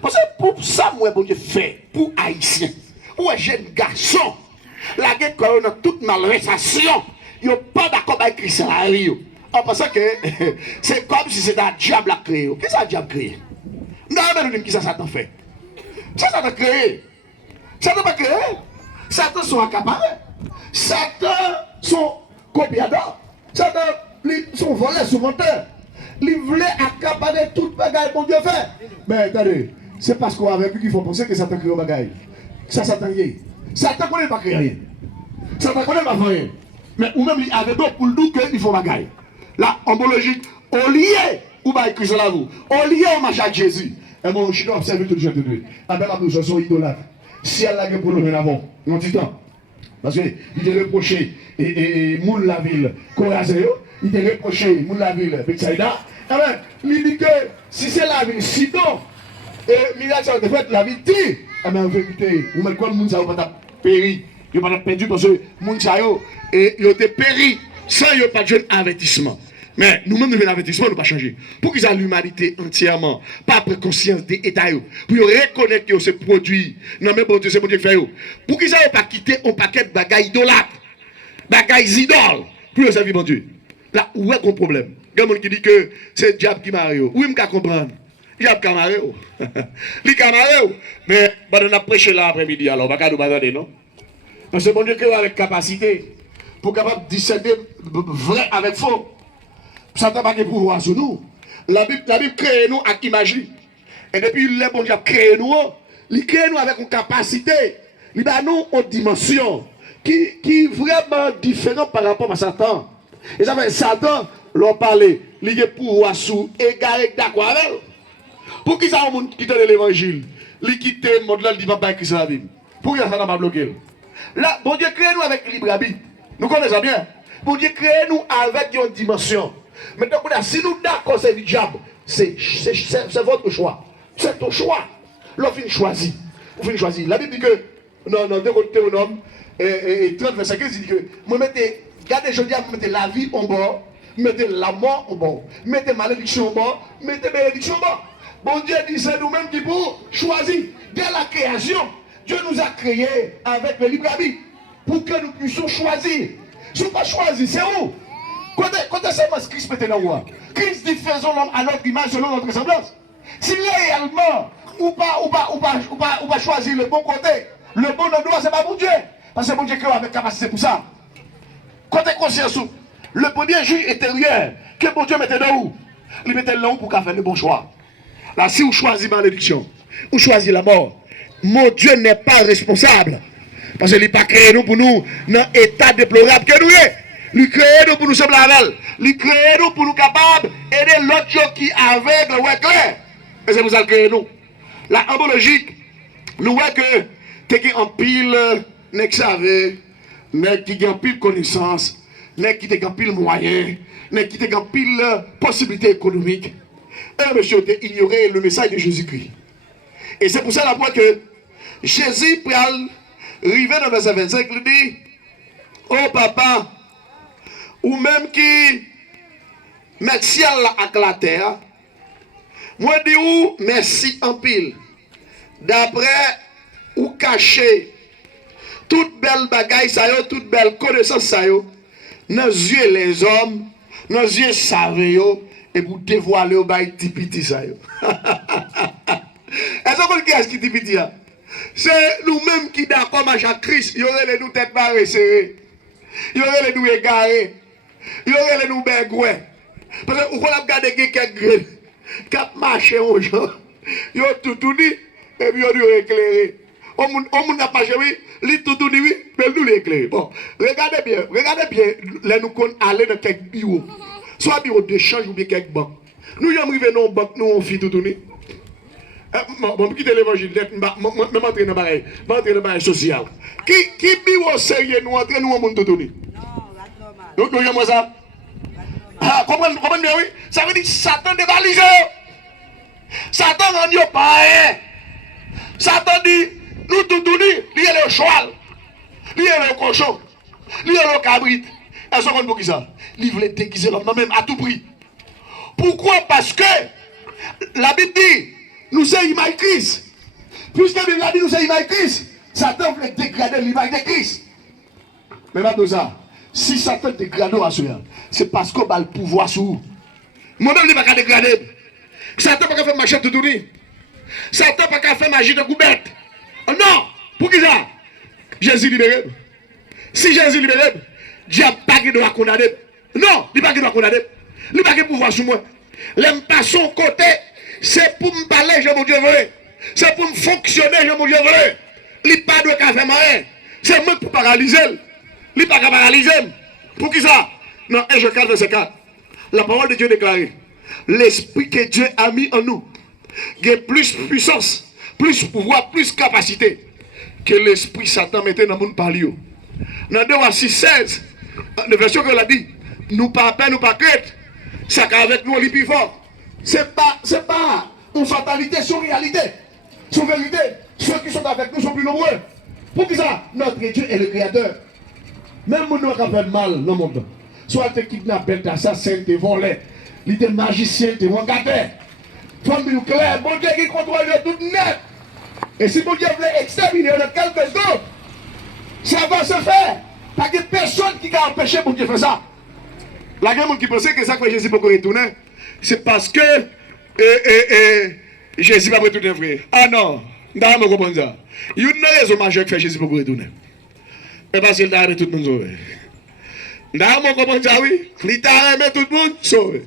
Parce que pour ça, moi, bon Dieu fait, pour Haïtiens, pour un jeune garçon, la guerre dans toute malversation, ils n'ont pas d'accord avec Christ à Rio. En pensant que c'est comme si c'était un diable à créer. Qu'est-ce que ça diable créé? Non, mais nous disons qui ça Satan fait. Ça Satan créé. Satan pas créé. Satan sont accaparés. Satan sont copiadors. Satan sont voleurs, sont menteurs. Ils voulaient accaparer toute bagaille mon Dieu fait. Mais attendez, c'est parce qu'on a vécu qu'il faut penser que Satan crée une bagaille. Ça Satan y est. Satan ne connaît pas créer rien. Satan ne connaît pas faire rien. Mais ou même il avait d'autres pour le dire qu'il faut bagaille. Là, en biologique, on lié ou pas écrit cela vous. On lié au marché à Jésus. Et mon chinois observe tout le temps de Dieu. Avec la besoin son idolâtre. Si elle a gagné pour nous avant, non du temps. Parce qu'il était reproché et Moun la ville, Korazeo, il était reproché Moun la ville, Betsaïda. Eh bien, il dit que si c'est la ville, Sidon, et Milatia de fait la ville tire. Eh bien, en vérité, vous mettez quoi le Moun Sao pas péri. Il n'a pas perdu parce que Moun Sao, et il a péri sans il n'y a pas de jeune avertissement. Mais nous-mêmes, nous avons l'avertissement, nous ne pas changer. Pour qu'ils aient l'humanité entièrement, pas prendre conscience des états, pour qu'ils reconnaissent que c'est produit. Non, mais bon Dieu, c'est bon Dieu qui fait. Pour qu'ils n'aient pas quitté un paquet de bagailles idolâtres, bagailles idoles, pour qu'ils servir bon Dieu. Là, où est le problème? Il y a des gens qui disent que c'est le diable qui marie. Oui, je peux comprendre. Le diable qui marie. Il qui marie. Mais on a prêché là après-midi, alors on va nous attendre, non? Parce que bon Dieu qui a avec capacité pour capable discerner vrai avec faux. Satan n'a pas de pouvoir sur nous. La Bible crée nous avec imagerie. Et depuis le bon Dieu a créé nous, il crée nous avec une capacité. Il a nous une dimension qui est vraiment différente par rapport à Satan. Et ça fait Satan, l'on parle, il a pouvoir sur égaré d'accord avec. Pour qui ça monde qui donne l'évangile, il quitte le monde là, il dit pas Christ la Bible. Pour qui ça n'a pas bloqué. Là, bon Dieu crée nous avec libre arbitre. Nous connaissons bien. Bon Dieu crée nous avec une dimension. Maintenant, si nous d'accord, c'est du diable, c'est votre choix. C'est ton choix. L'on finit choisi. Vous finissez choisir. La Bible dit que, non, Deutéronome, et 30, verset 15, il dit que, vous mettez, regardez, je dis, vous mettez la vie en bord, mettez la mort en bord, mettez malédiction en bord, mettez bénédiction en bord. Bon Dieu dit, c'est nous-mêmes qui pour choisir. Dès la création, Dieu nous a créés avec le libre arbitre pour que nous puissions choisir. Si on ne pas choisir, c'est où? Quand c'est Christ peut être là, Christ dit faisons l'homme à notre image selon notre semblance. Si réellement, ou pas choisir le bon côté, le bon endroit, c'est pas pour Dieu. Parce que bon Dieu crée avec capacité pour ça. Quand tu es conscient, le premier juge intérieur que bon Dieu mettait là où? Il mettait là où pour faire le bon choix. Là, si vous choisissez malédiction, vous choisissez la mort, mon Dieu n'est pas responsable. Parce qu'il n'est pas créé nous pour nous dans l'état déplorable que nous sommes. Il crée nous pour nous sembler avec. Il crée nous pour nous capables d'aider l'autre qui est aveugle ou clair. Et c'est pour ça qu'il crée nous. La logique, nous voyons que tu as en pile, n'est que savait, n'est qui a en pile connaissance, n'est qui a en pile moyen, n'est qui a en pile possibilité économique. Et monsieur, tu as ignoré le message de Jésus-Christ. Et c'est pour ça là que Jésus, pour arriver dans le verset 25, il dit, oh papa, ou même qui met le ciel avec la terre, moi dis ou merci en pile. D'après ou cacher toute belle bagaille, toute belle connaissance, dans les yeux les hommes, dans les yeux savez, et vous dévoiler au bail tipiti. Est-ce que qui est-ce qui tipiti? C'est nous-mêmes qui d'accord avec Christ, il y aurait les nous têtes barrées serrées, il y aurait les nous égarés. Il y aurait les nous bergouets. Parce que vous avez regardé quelques graines qui ont marché aux gens. Ils ont tout dit et puis ils ont éclairé. On n'a pas marché, oui, ils tout dit, oui, mais nous l'éclairer. Bon, regardez bien, là nous aller dans quelques bureaux. Soit bureau de change ou bien quelques banques. Nous y sommes arrivés dans une banque, nous on fait tout dit. Bon, quitter l'évangile, même entrer dans pareil, entrer dans pareil social. Qui bureau sérieux nous entrer, nous on monte tout dit. Nous avons ça. Comprenez bien, oui? Ça veut dire que Satan dévalise. Satan rend pas rien. Satan dit, nous tout dit, il y a le cheval, il y a le cochon, il y a le cabrit. Est-ce qu'on pour qui ça? Il voulait déguiser l'homme même à tout prix. Pourquoi? Parce que la Bible dit, Nous sommes image Christ. Puisque la Bible a dit nous sommes image Christ, Satan voulait dégrader l'image de Christ. Mais maintenant ça, si Satan dégrade à ce c'est parce qu'on a le pouvoir sur vous. Moi-même, je ne vais pas dégrader. Satan ne peut pas faire marcher de tout. Satan ne peut pas faire magie de coubette. Non, pour qui ça? Jésus libéré. Si Jésus libéré, Dieu n'a pas de droit condamner. Non, il n'a pas de droit condamner. Il n'a pas de pouvoir sur moi. L'aime pas son côté, c'est pour me parler, je mon Dieu veux. C'est pour me fonctionner, je mon Dieu veux. Il n'a pas de faire marrer. C'est moi pour paralyser. Il n'a pas de paralyser. Pour qui ça? Non, 1 Jean 4, verset 4. La parole de Dieu déclarée. L'esprit que Dieu a mis en nous, il a plus puissance, plus pouvoir, plus capacité que l'esprit Satan mettait dans le monde par lui. Dans 2 à 6, 16, la version qu'elle a dit, nous pas peur, nous pas crainte. Ça qu'avec nous, on est plus fort. C'est pas une fatalité, c'est une réalité. C'est une vérité. Ceux qui sont avec nous sont plus nombreux. Pour qui ça? Notre Dieu est le créateur. Même nous qui fait mal dans le monde. Soit te kidnappé, t'assassin, te volé, il était magicien, te regardé. Famille claire, bon Dieu qui contrôle tout net. Et si bon Dieu voulait exterminer de quelque chose, ça va se faire. Parce que personne qui a empêché bon Dieu de faire ça. La guerre qui pensait que ça que Jésus peut retourner, c'est parce que Jésus va retourner vrai. Ah non, dans me comprendre ça. Il y a une raison majeure qui fait Jésus peut retourner. Et parce qu'il a tout le monde sauvé. Dans me comprendre ça, oui. Il t'a aimé tout le monde sauvé.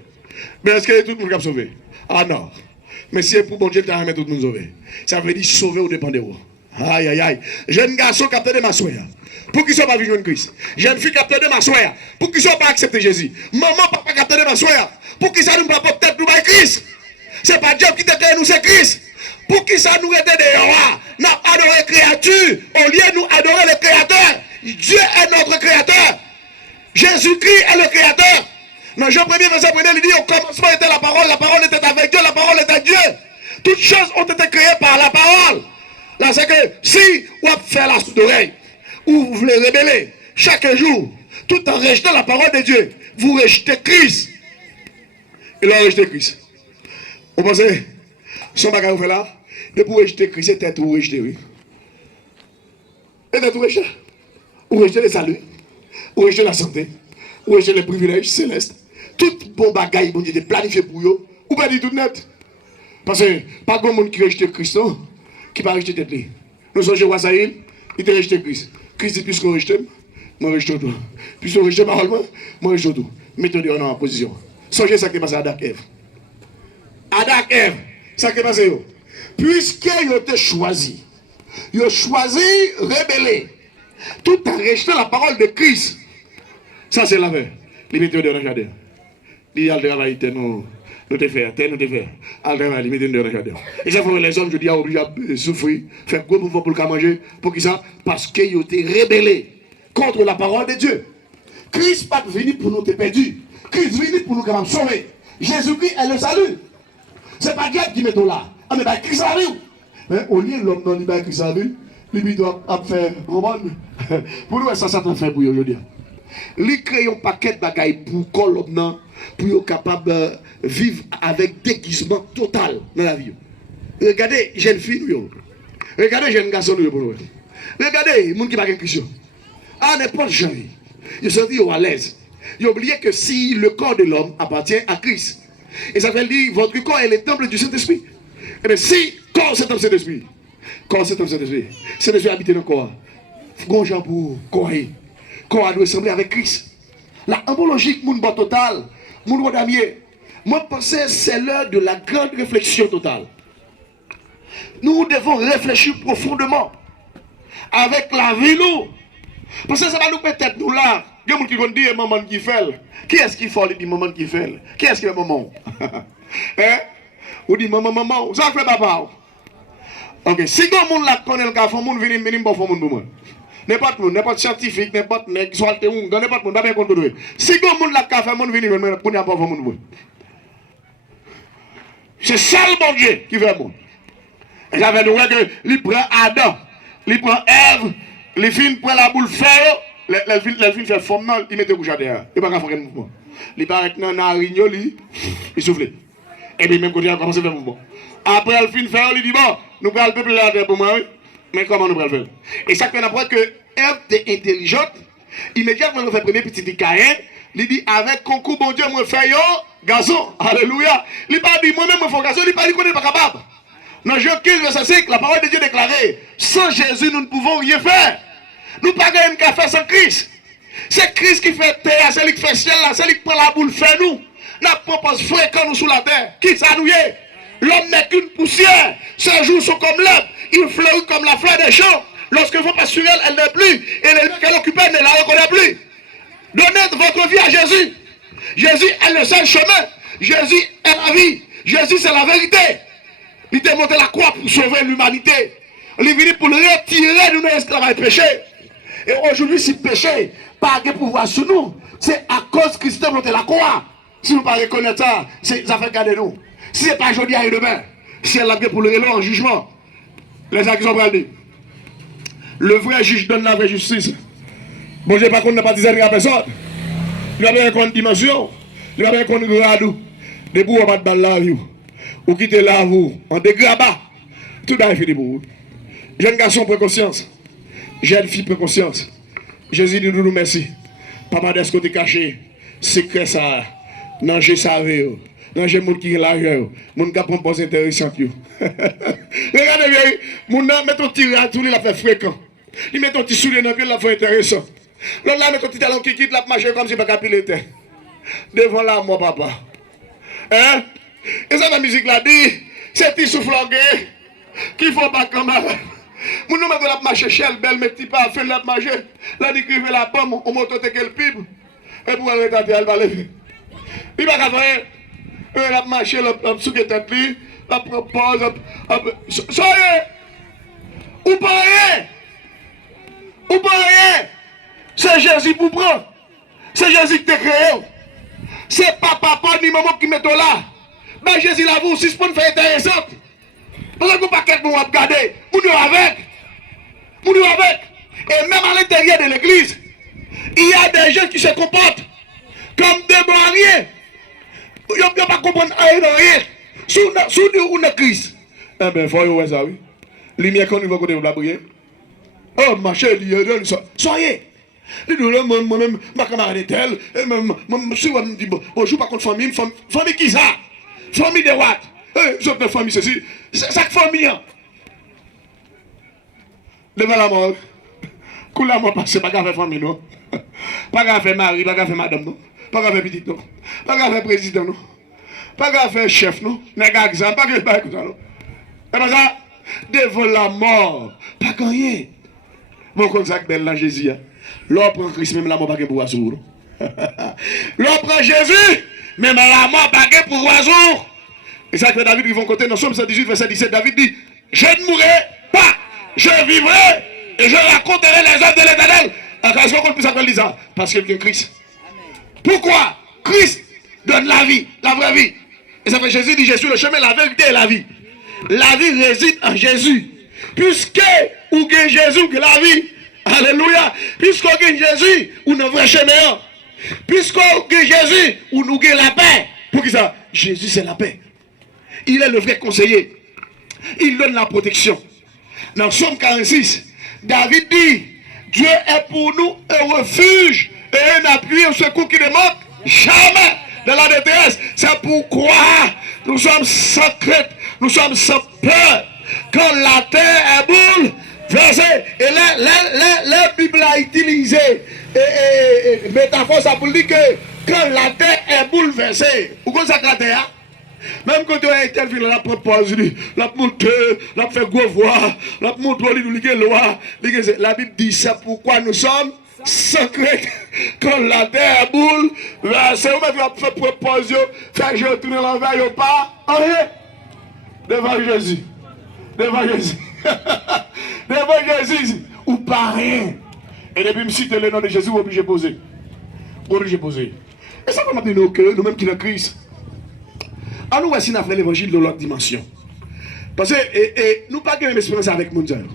Mais est-ce que tout le monde a sauvé? Ah non. Mais si c'est pour bon Dieu, il t'a aimé tout le monde sauvé. Ça veut dire sauver ou dépendre de vous. Aïe, aïe, aïe. Jeune garçon capté de ma soeur. Pour qu'ils ne soient pas venus en Christ. Jeune fille capté de ma soeur. Pour qu'ils ne soient pas acceptés Jésus. Maman, papa capté de ma soeur. Pour qu'ils ça nous pas peut-être nous Christ. C'est pas Dieu qui t'a créé nous, c'est Christ. Pour qu'ils ça nous était dehors. Nous adoré créature. Au lieu de nous adorer le créateur. Dieu est notre créateur. Jésus-Christ est le créateur. Dans Jean 1er, verset 1er, il dit au commencement était la parole était avec Dieu, la parole était Dieu. Toutes choses ont été créées par la parole. Là, c'est que si vous faites la sourde oreille, ou vous voulez rébeller chaque jour, tout en rejetant la parole de Dieu, vous rejetez Christ. Il a rejeté Christ. Vous pensez, son bagage vous fait là, et pour rejeter Christ, c'est être ou rejeter, oui. Et être ou rejeter. Ou rejeter le salut, ou rejeter la santé, ou rejeter les privilèges célestes. Tout bon bagage, bon Dieu, est planifié pour eux, ou pas dit tout net. Parce que pas de monde qui rejette Christ, non, qui ne pas rejeter tête. Nous sommes chez Wassaïl, il te rejette Christ. Christ dit, puisqu'on rejette, moi je rejette tout. Puisqu'on rejette parole, moi je rejette tout. Mettez-le en position. Songez ça qui est passé à Adam et Ève. Adam et Ève, ça qui est passé. Puisqu'ils ont été choisis, ils ont choisi rebeller, tout en rejetant la parole de Christ. Ça c'est la vie. Les mettez dans le jardin. Il y a le travail, nous te faire, nous te faire. Al travail, les mettez dans le jardin. Et ça fait les hommes, je dis, obligés de souffrir, faire gros mouvement pour le manger. Pour qui ça? Parce qu'ils ont été rebellés contre la parole de Dieu. Christ n'est pas venu pour nous te perdre. Christ est venu pour nous quand même sauver. Jésus-Christ est le salut. Ce n'est pas Dieu qui met tout là. Ah, mais Christ arrive. Mais au lieu de l'homme non, il va Christ arrive. Lui doit faire roman. Pour nous, ça s'attend faire pour aujourd'hui. Lui crée un paquet de bagailles pour que l'homme pour être capable de vivre avec déguisement total dans la vie. Regardez jeune fille, regardez jeune garçon, regardez les gens qui ne sont pas Christian. À n'importe quel genre, ils se sentent à l'aise. Ils ont oublié que si le corps de l'homme appartient à Christ, et ça veut dire votre corps est le temple du Saint-Esprit. Et bien si corps c'est un Saint-Esprit, corps c'est un Saint-Esprit, Saint-Esprit habite dans le corps. Gonjan pour corps. Corps doit ressembler avec Christ. La homologique, mon bon total, mon bon damier. Moi, je pense que c'est l'heure de la grande réflexion totale. Nous devons réfléchir profondément avec la vie, nous. Parce que ça va nous peut-être nous là. Il y a des gens qui vont dire maman qui fait. Qui est-ce qui fait dit maman qui fait? Qui est-ce qui est maman? Hein? Ou dit maman, ça fait papa. Ok, si le monde la connaît, le gars, il faut venir pour moi. N'importe scientifique, n'importe n'importe monde, pas bien contrôler. Si le monde la café, le monde vient pour n'importe quoi. C'est ça le bon Dieu qui veut le monde. Et j'avais dit que il prend Adam, il prend Ève, il fin prend la boule fer, il fin fait forme, il met le couche derrière. Il ne va pas faire un mouvement. Il paraît que dans la réunion, il souffle. Et puis même quand il a commencé à faire un mouvement. Après, le fin faire, il dit bon, nous prenons le peuple là pour moi, oui. Mais comment nous prenons le faire? Et ça fait après que Ève est intelligente, immédiatement, nous fait premier petit Caïn, il dit avec concours, bon Dieu, moi fais yo, garçon, alléluia. Il pas dit moi-même, moi fais garçon, il pas dit qu'on n'est pas capable. Dans Jean 15, verset 5, la parole de Dieu déclarée, sans Jésus, nous ne pouvons rien faire. Nous ne pouvons pas faire sans Christ. C'est Christ qui fait terre, c'est lui qui fait ciel, c'est lui qui prend la boule, fait nous. Nous propose fréquent nous sous la terre. Qui ça nous est? L'homme n'est qu'une poussière. Ses jours sont comme l'herbe. Il fleurit comme la fleur des champs. Lorsque vous passez sur elle, elle n'est plus. Et les lieux qu'elle occupait ne la reconnaît plus. Donnez votre vie à Jésus. Jésus est le seul chemin. Jésus est la vie. Jésus c'est la vérité. Il t'a monté la croix pour sauver l'humanité. Il est venu pour le retirer de nos esclavages péché. Et aujourd'hui, si péché pas de pouvoir sur nous, c'est à cause que Christ a monté la croix. Si nous ne reconnaissons pas ça, ça fait garder nous. Si ce n'est pas aujourd'hui et demain, si elle a pour le relancer en jugement, les actions vont aller. Le vrai juge donne la vraie justice. Bon Dieu, par contre, n'a pas dit à personne. Il a bien une dimension. Il a bien un grade. Debout, on va te battre la vie. Ou quitter la vous, en dégrabat. Tout a fini pour vous. Jeune garçon, prends conscience. Jeune fille, prends conscience. Jésus dit nous merci. Papa d'est-ce que tu es caché. Secret ça. Non, je savais. Non, j'ai mon qui est là. Mon gars prend pas intéressant. Regardez bien. Mon homme met ton tir à tout, il a fait fréquent. Il met ton petit soulier dans le pied, il a fait intéressant. L'autre là, met ton petit talon qui quitte, la marche comme si pas capé l'était. Devant là, mon papa. Hein? Et ça, la musique l'a dit, c'est petit souffle qui font pas comme ça. Mon nom de la marche chelle, belle, mais petit pas, fait la marche. Là, décrivez la pomme, on monte quel pipe. Et pour elle retarder, elle va lever. Il va faire, la marche, la souke tête, la propose, soyez, ou pas rien. Ou pas rien. C'est Jésus pour prendre. C'est Jésus qui t'a créé. C'est pas papa ni maman qui met là. Mais Jésus l'a vu, si ce pour faire intéressant. Parce que vous pas quelqu'un qui regarder. Vous nous avec. Vous nous avec. Et même à l'intérieur de l'église, il y a des gens qui se comportent comme des barrières. Ils ne peuvent pas comprendre rien. Sous le Christ. Eh bien, il faut voir ça, oui. Lumière qu'on va côté de la prière. Oh, ma chère, soyez. Moi-même, ma camarade est telle. Si on me dit, bonjour, par contre, famille qui ça? Famille de what? Je peux famille ceci. C'est ça que famille. Devant la mort. Quand la mort passe, pas qu'à faire famille, non. Pas qu'à faire mari, pas qu'à faire madame, non. Pas qu'à faire petite, non. Pas qu'à faire président, non. Pas qu'à faire chef, non. N'est qu'à exemple, pas qu'à faire comme ça, non. Et pas ça, devant la mort, pas qu'à rien. Mon contact belle là, Jésus. L'on prend Christ, même la mort pas pour oiseau. L'on prend Jésus, même la mort pas pour oiseau. Et ça que David, ils vont côté dans Somme 118, verset 17, David dit, je ne mourrai pas, je vivrai et je raconterai les œuvres de l'Éternel. Est-ce qu'on peut s'appeler ça? Parce qu'il y a Christ. Pourquoi? Christ donne la vie, la vraie vie. Et ça fait Jésus dit, je suis le chemin, la vérité et la vie. La vie réside en Jésus. Puisque où est Jésus que la vie, alléluia, puisqu'on est Jésus, où nous vrai chemin, puisqu'on est Jésus, où nous avons la paix. Pour qui ça? Jésus c'est la paix. Il est le vrai conseiller. Il donne la protection. Dans Somme 46, David dit, Dieu est pour nous un refuge et un appui, un secours qui ne manque jamais de la détresse. C'est pourquoi nous sommes sans crainte, nous sommes sans peur. Quand la terre est boule, versée, et la Bible a utilisé métaphore, ça pour dire que quand la terre est bouleversée, vous connaissez la terre? Même quand tu as interviewé, la propose, la monter, la fait gros voix, la montre, la Bible dit c'est pourquoi nous sommes sans crainte. Quand la terre est boule, versée, vous mettez la fait proposition, faire je tourne l'envers, pas, rien. Devant Jésus. Devant Jésus. Devant Jésus. Ou pas rien. Et depuis me citer le nom de Jésus, vous obligez de poser. Vous obligez de poser. Et ça va m'appeler nos cœurs, nous-mêmes qui sommes Christ. À nous, voici, nous avons fait l'évangile de l'autre dimension. Parce que nous n'avons pas de même expérience avec le monde.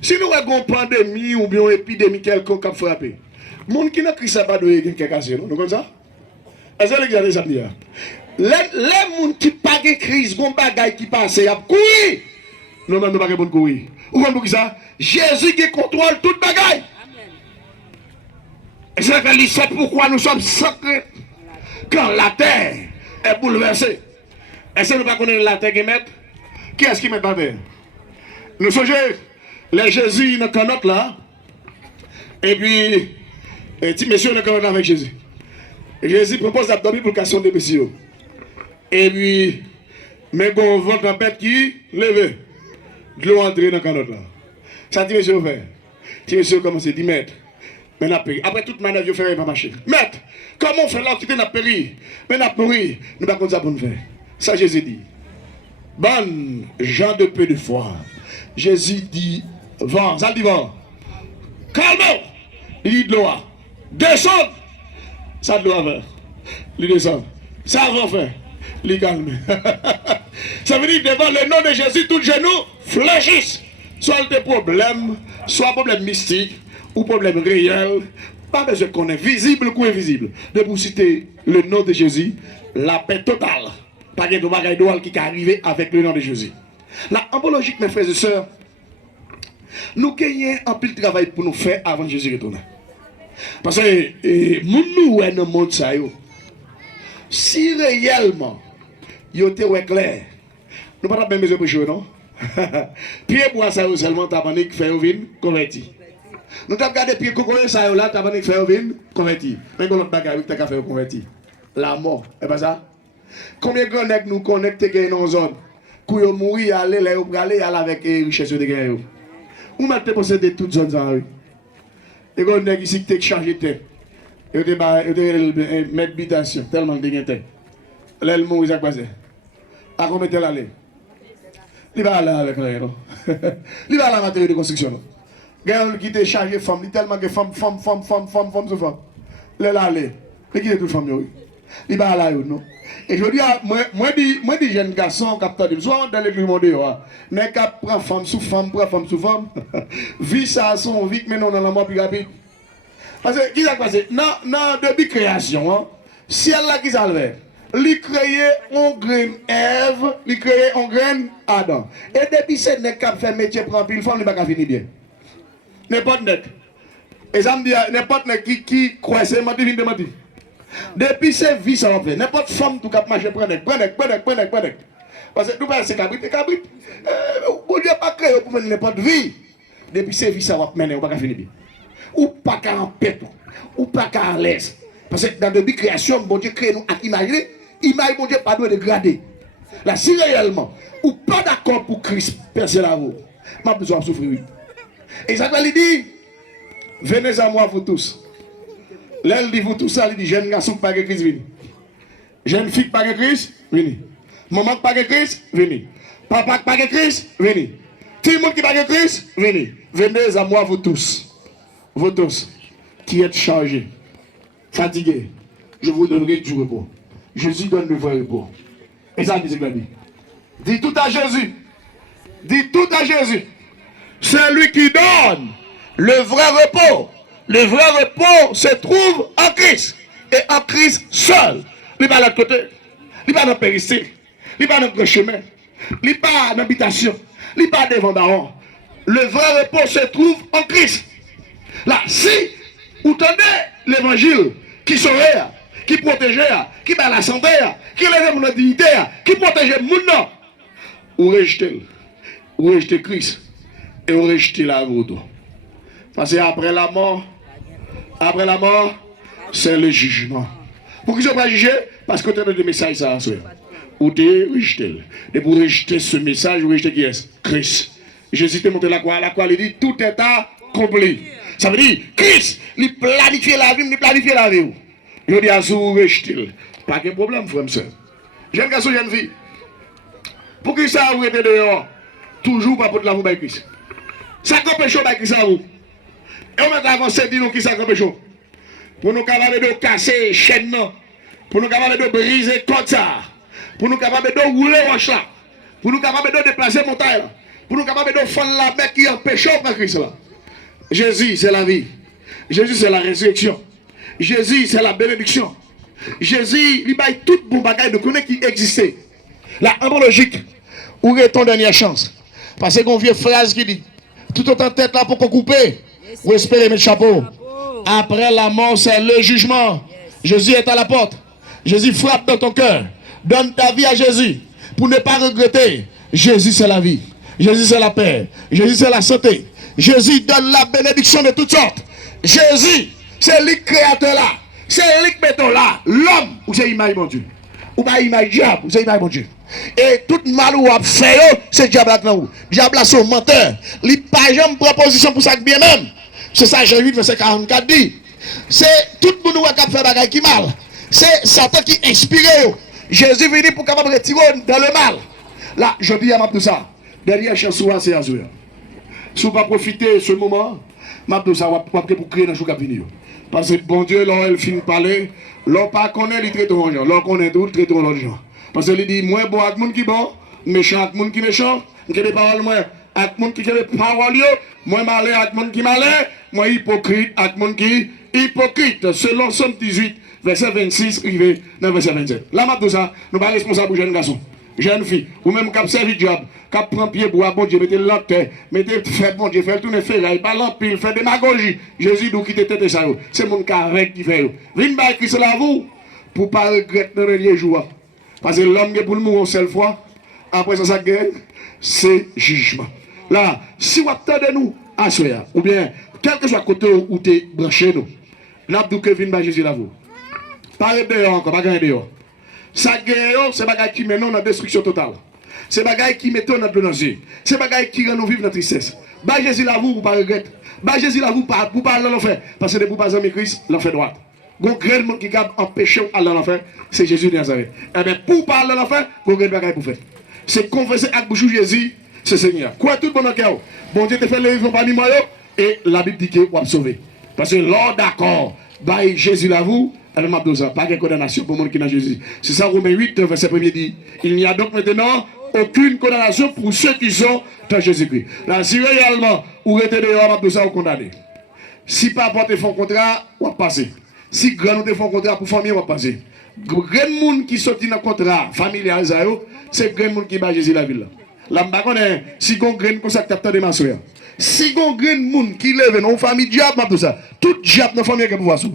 Si nous avons une pandémie ou bien une épidémie quelconque qui a frappé, le monde qui n'a Christ n'a pas de quelqu'un cassé, non? Nous comme ça? Est-ce que l'examen ça dit? Les gens qui pas de crise, gon bagay qui passe, y a courir. Non, non, nous pas de courir. Ou comme ça, Jésus qui contrôle toute bagaille. Et c'est pourquoi nous sommes sacrés. Quand la terre est bouleversée. Est-ce que nous ne connaissons pas la terre qui met? Qui est-ce qui met la terre? Nous sommes les Jésus dans le canotte là. Et puis, petit monsieur dans le canotte avec Jésus. Jésus propose d'abdominer pour casser des messieurs. Et puis, mais bon, votre tempête qui lève. De l'eau entrer dans le canotte là. Ça dit monsieur faire. Si monsieur commence à 10 mètres. Mais n'a péri. Après toute manœuvre, je ferai pas marcher. Maître, comment on fait là qui n'a péri? Mais n'a péri. Nous ne pouvons pas nous faire. Ça Jésus dit. Bonne gens de peu de foi. Jésus dit, vent, ça dit vent. Calme. Il dit de l'eau. Descend. Ça de l'eau faire. Il descend. Ça va faire. Il calme. Ça veut dire devant le nom de Jésus, tout genou fléchissent. Soit des problèmes, soit problème mystique, ou problème réel. Pas besoin qu'on est visible ou invisible. De pour citer le nom de Jésus, la paix totale. Pas de bagaille qui est arrivé avec le nom de Jésus. La embologique, mes frères et sœurs, nous gagnons un peu de travail pour nous faire avant Jésus retourner. Parce que nous sommes dans le monde, si réellement, il était clair, nous ne pouvons pas besoin de prêcher, non? Pied bois ça seulement, t'as pas fait au vin converti. Nous avons regardé pied coco ça là, t'as pas fait au vin converti. Mais qu'on a bagarre t'as fait converti. La mort, c'est pas ça? Combien de gens nous connectent dans nos zones? Quand ils mourir, aller là, ils aller avec les richesses de gain. Où mettez posséder toutes zones en rue? Et quand on ici qui chargé de tête. Et on mettre habitation tellement de gain tête. Là le mourir ça passé. À combien de temps aller? Il va aller avec lui, non? Il va aller à la matériel de construction. Quelqu'un qui est chargé de femmes, tellement que femme, sur femme. Il va aller. Il qui est toute femme, il va aller, non? Et je dis, moi, dis jeunes garçons, capteur de soit dans l'église mondiale, mais qui prend femme sous femme, vie ça, son vie, mais non, dans la mort plus rapide. Parce que, qui s'est passé? Non, depuis création, si elle a qui s'est levé. Il créé un grain Ève, il créé un grain Adam. Et depuis ce n'est qu'à faire métier pour un pile femme, il ne va pas finir bien. N'importe net. Et ça me dit, n'importe net qui croit, c'est menti, vient de mentir. Depuis ce vie, ça va faire. N'importe femme, tout cap marcher, prenez. Parce que nous pas c'est cabrit. Bon Dieu pas créé pour mener n'importe vie. Depuis ce vie, ça va mener, on va pas finir bien. Ou pas qu'à en paix, ou pas qu'à en l'aise. Parce que dans depuis création, bon Dieu crée nous à imaginer. Imagine, mon Dieu, pas de dégrader. Là, si réellement, ou pas d'accord pour Christ, percer la roue, m'a besoin de souffrir. Et ça veut dire, venez à moi, vous tous. Là, il dit, vous tous, il dit, jeune garçon, pas de Christ, venez. Jeune fille, pas de Christ, venez. Maman, pas de Christ, venez. Papa, pas de Christ, venez. Tout le monde qui pas de Christ, venez. Venez à moi, vous tous. Vous tous, qui êtes chargés, fatigués, je vous donnerai du repos. Jésus donne le vrai repos. Et ça, dit Glady. Dis tout à Jésus. Dis tout à Jésus. C'est lui qui donne le vrai repos. Le vrai repos se trouve en Christ. Et en Christ seul. Il n'est pas de l'autre côté. Il n'est pas dans le péristyle. Il n'est pas dans le chemin. Il n'est pas dans l'habitation. Il n'est pas devant d'Aaron. Le vrai repos se trouve en Christ. Là, si vous tenez l'évangile qui sauve, qui protège, qui bat la santé, qui lève mon dignité, qui protège mon nom, vous rejetez Christ et vous rejetez la route. Parce que après la mort, c'est le jugement. Pour qui ne pas juger? Parce que vous avez des messages, ça, vous avez rejeté. Et pour rejeter ce message, vous rejetez qui est? Christ. Jésus t'a montré la croix, il dit tout est accompli. Ça veut dire, Christ, il planifie la vie, il planifie la vie. Je dis à vous, rejetez. Pas de problème, frère, monsieur. Jeune garçon, jeune fille. Pour qui ça vous êtes dehors? Toujours pas pour la vous, Christ. Ça compte chaud, Christ, à vous. Et on va avancer, dis-nous qui ça compte chaud. Pour nous capables de casser les chaînes, pour nous capables de briser comme ça, pour nous capables de rouler roche là, pour nous capables de déplacer montagne, pour nous capables de faire la mer qui empêche par Christ là. Jésus, c'est la vie. Jésus, c'est la résurrection. Jésus, c'est la bénédiction. Jésus, il baille tout bon bagage de connaître qui existait. La logique, où est ton dernière chance? Parce qu'on vieille phrase qui dit, tout autant tête là pour qu'on coupe, ou espérer mettre chapeau. Après la mort, c'est le jugement. Jésus est à la porte. Jésus frappe dans ton cœur. Donne ta vie à Jésus pour ne pas regretter. Jésus, c'est la vie. Jésus, c'est la paix. Jésus, c'est la santé. Jésus donne la bénédiction de toutes sortes. Jésus, c'est lui créateur là. C'est lui qui met là. L'homme, ou c'est l'image de Dieu. Ou pas l'image diable, ou c'est l'image de Dieu. Et tout mal ou a fait, c'est diable là. Diable là, c'est menteur. Il n'a pas jamais proposition pour ça que bien même. C'est ça, Jean 8, verset 44 dit. C'est tout le monde qui a fait des qui mal. C'est Satan qui inspire. Jésus venu pour capable retirer dans le mal. Là, je dis à ma tout ça. Derrière chanson, c'est Azur. Si vous ne pas profiter de ce moment, ma tout ça, vous va pour créer dans le jour qui vient. Parce que bon Dieu, là, il finit de parler. L'on pas connaît, il traite aux gens. L'on connaît tout, il traite aux gens. Parce qu'il dit, moi, bon, avec monde qui bon, méchant avec monde qui méchant, qui a des paroles, moi, avec monde qui a des paroles, moi, malais avec monde qui malais, moi, hypocrite avec monde qui hypocrite. Selon Somme 18, verset 26, arrivé dans verset 27. Là, ma tout ça, nous pas responsables pour jeunes garçons. Jeune fille, ou même cap servi diable, cap prend pied bois, bon Dieu, mettez l'autre, mettez fait bon Dieu, fait tourner ferraille, pas l'empile, fait démagogie. Jésus nous quitte tête ça. C'est mon carré qui fait. Vine ba Christ la vous pour pas regretter dans les jours. Parce que l'homme qui pour le mourir une seule fois, après ça gagne, c'est jugement. Là, si vous attendez nous à soya, ou bien quel que soit le côté où tu es branché nous, là que vine ba Jésus la vous. Pas dehors encore, pas gagner dehors. Ça gagne, c'est bagaille qui met nous dans la destruction totale. C'est bagaille qui met nous dans le danger. C'est bagaille qui rend nous vivre dans la tristesse. Bah Jésus la vous, pour pas regretter. Bah Jésus la vous, pour pas aller dans l'enfer. Parce que de pour pas aimer Christ, l'enfer droite. Gon grand monde qui a empêché aller dans l'enfer, c'est Jésus de Nazareth. Eh bien, pour pas aller dans l'enfer, gon grand bagaille pour faire. C'est confesser avec bouche Jésus, c'est Seigneur. Quoi tout le monde en cœur. Bon Dieu te fait le vivre parmi moi et la Bible dit que vous sauver. Parce que l'ordre d'accord, bah Jésus la vous. Pas de condamnation pour le monde qui est dans Jésus. C'est ça, Romains 8, verset 1 dit. Il n'y a donc maintenant aucune condamnation pour ceux qui sont dans Jésus-Christ. Là, si réellement, vous êtes dehors, vous êtes condamné. Si pas apporter font contrat, vous va passer. Si grand nous font contrat pour famille, vous va passer. Grand monde qui sortit dans le contrat familial, c'est grand monde qui bat Jésus la ville. Là, si vous avez un grand ça qui de ma soeur. Si vous avez un monde qui lève dans une famille diable, tout diable dans la famille qui pouvoir sous.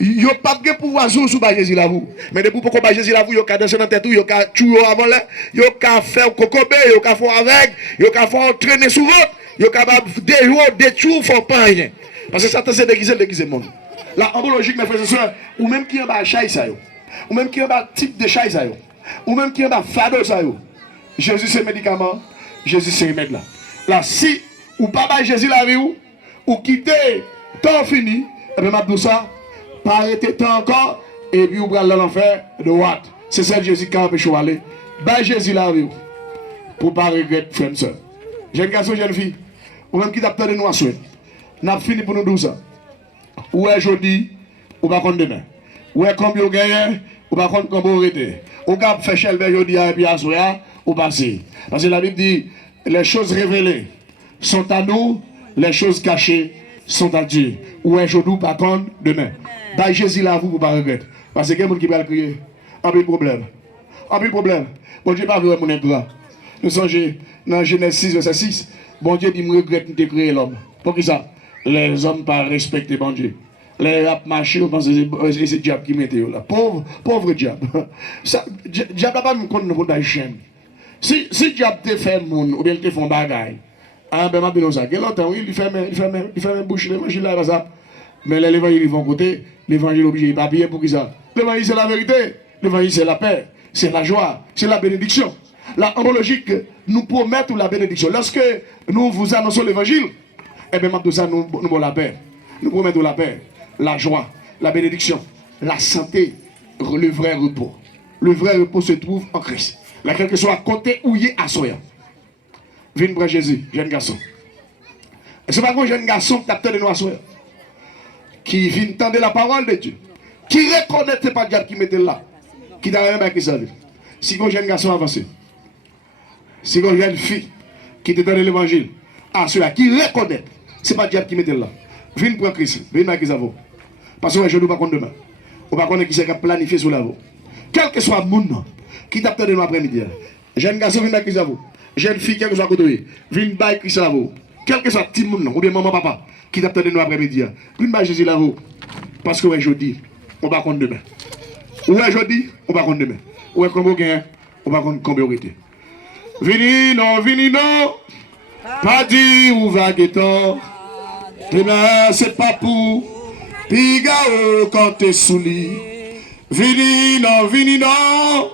Il n'y a pas de pouvoir sous Jésus la vous. Mais depuis pourquoi Jésus la vous, il y a danser dans la tête, il y a tuer avant là, il y a faire cocobé, il y a faire avec, il y a faire traîner sur l'autre, il y a capable de détruire, il ne faut pas rien. Parce que Satan c'est déguisé le monde. La logique, mes frères et sœurs, ou même qui est en bas chaise, ou même qui est en bas type de chaise, ou même qui est en bas fado, Jésus c'est médicament, Jésus c'est remède là. Là, si ou pas Jésus la vie ou quitter temps fini, et bien ma ça, pas arrêter temps encore, et puis ou prendre l'enfer de what? C'est ça Jésus qui a empêché d'aller. Bah Jésus la vie pour pas regretter frère et sœur. Jeune garçon, jeune fille, ou même qui t'attend de nous à souhait. N'a fini pour nous dire ça. Ou est aujourd'hui, ou pas contre demain. Ou est combien vous gagnez, ou pas contre combien vous arrêtez. Ou cap fait chelbe aujourd'hui et puis à souhait, ou passer. Parce que la Bible dit, les choses révélées sont à nous, les choses cachées sont à Dieu. Ou un jour, par contre, demain. Bah, Jésus là, vous, pour pas regretter. Parce que quelqu'un qui va le crier. Un peu de problème. Un peu de problème. Bon Dieu, pas vraiment mon ingrat. Nous songez, dans Genèse 6, verset 6, bon Dieu dit, me regrette de créer l'homme. Pour qui ça? Les hommes pas respecter bon Dieu. Les rap marchés, on pense que c'est le diable qui mettait là. Pauvre diable. Diable n'a pas me compte pour la chaîne. Si diable te fait monde, ou bien te font bagaille, ah ben ma bien ça. Quel longtemps il fait bouche l'évangile là ça. Mais l'évangile ils vont côté, l'évangile obligé pas payer pour qui ça. L'évangile c'est la vérité, l'évangile c'est la paix, c'est la joie, c'est la bénédiction. La logique nous promet la bénédiction. Lorsque nous vous annonçons l'évangile, eh bien tout ça nous la paix. Nous promettons la paix, la joie, la bénédiction, la santé, le vrai repos. Le vrai repos se trouve en Christ. Là, quel que soit côté où il est à soi. Viens prendre Jésus, jeune garçon. C'est pas un jeune garçon qui t'attend de nous à soi. Qui vient tendre la parole de Dieu. Qui reconnaît que ce n'est pas Dieu qui mettait là. Qui n'a rien avec ça. Si un jeune garçon avancé. Si une jeune fille qui te donne l'évangile. À ceux-là qui reconnaît ce n'est pas Dieu qui mettait là. Viens prendre Christ. Viens avec Christ. Parce que je ne dois pas contre demain. On va connaître qui c'est qui a planifié sur la voie. Quel que soit le monde qui t'a de nous après-midi. Jeune garçon vient avec vous. Jeune fille, quel que soit le côté, vient bailler Christ la voie. Quel que soit le petit monde, ou bien maman, papa, qui t'a de nous après-midi. Vient bailler Jésus la voie. Parce que aujourd'hui, on va compter demain. Ouais, aujourd'hui, on va compter demain. Ouais, comme on gagne, on va compter combien on était. Vini non. Pas dit ou va guettant. Demain, c'est pas pour. Pigao quand t'es sous lit. Vini non.